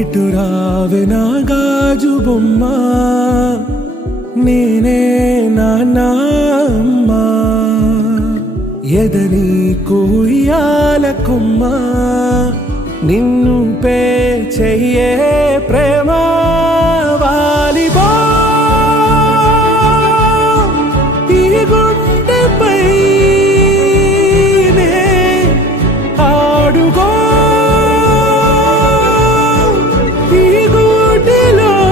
ఇటు రావే నా గాజు బొమ్మ, నేనే నాన్న అమ్మా. ఎదని కూయాల కొమ్మ, నిన్ను పే చెయ్యే ప్రేమ వాలిబా. ఈ గుండెపై ఆడుగో, ఈ గూటిలోనే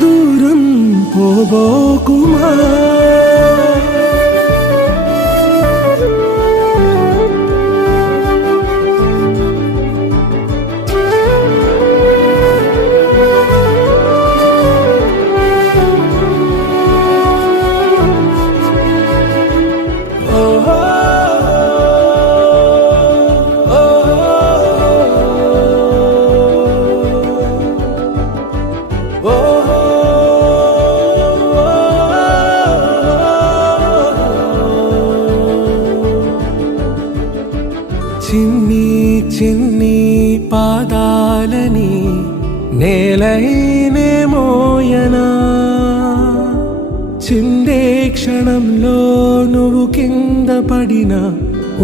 దూరం పోబోకుమా. చిన్ని చిన్ని పాదాలని నేలైనే మోయనా, చిందే క్షణంలో నువ్వు కింద పడినా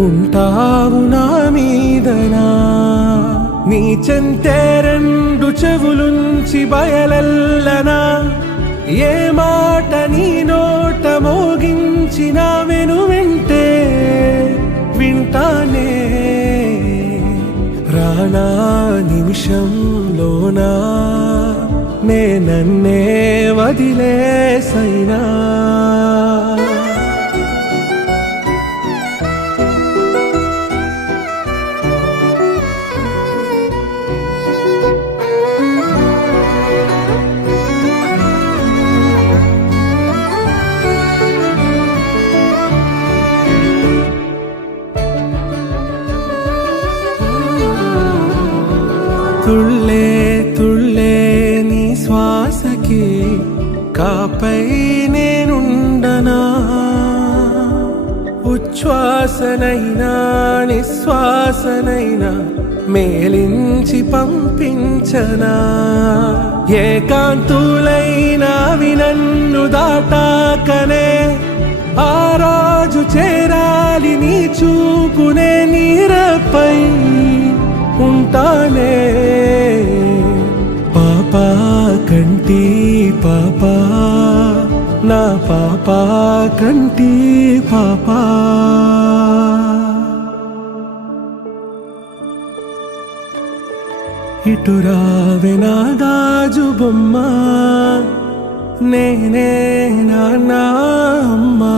ఉంటావు నా మీదనా. నీ చెంతే రెండు చెవులుంచి బయలెల్లనా, ఏ మాట నీ నోట మోగించిన వెను వింటే వింటానే. రానా నిమిషంలోనా నే నన్నే వదిలేసైనా. తుళ్ళే తుళ్ళే నీ శ్వాసకి కాపై నేనుండనా, ఉచ్ఛ్వాసనైనా నిశ్వాసనైనా మేలించి పంపించనా. ఏకాంతులైనవి నన్ను దాటాకనే ఆ రోజు చేరాలి నీ చూపునే నీరపై ఉంటానే. పాపా కంటి పాపా, నా పాపా కంటి పాపా. ఇటు రావే నా గాజు బొమ్మ, నేనే నాన్న అమ్మా.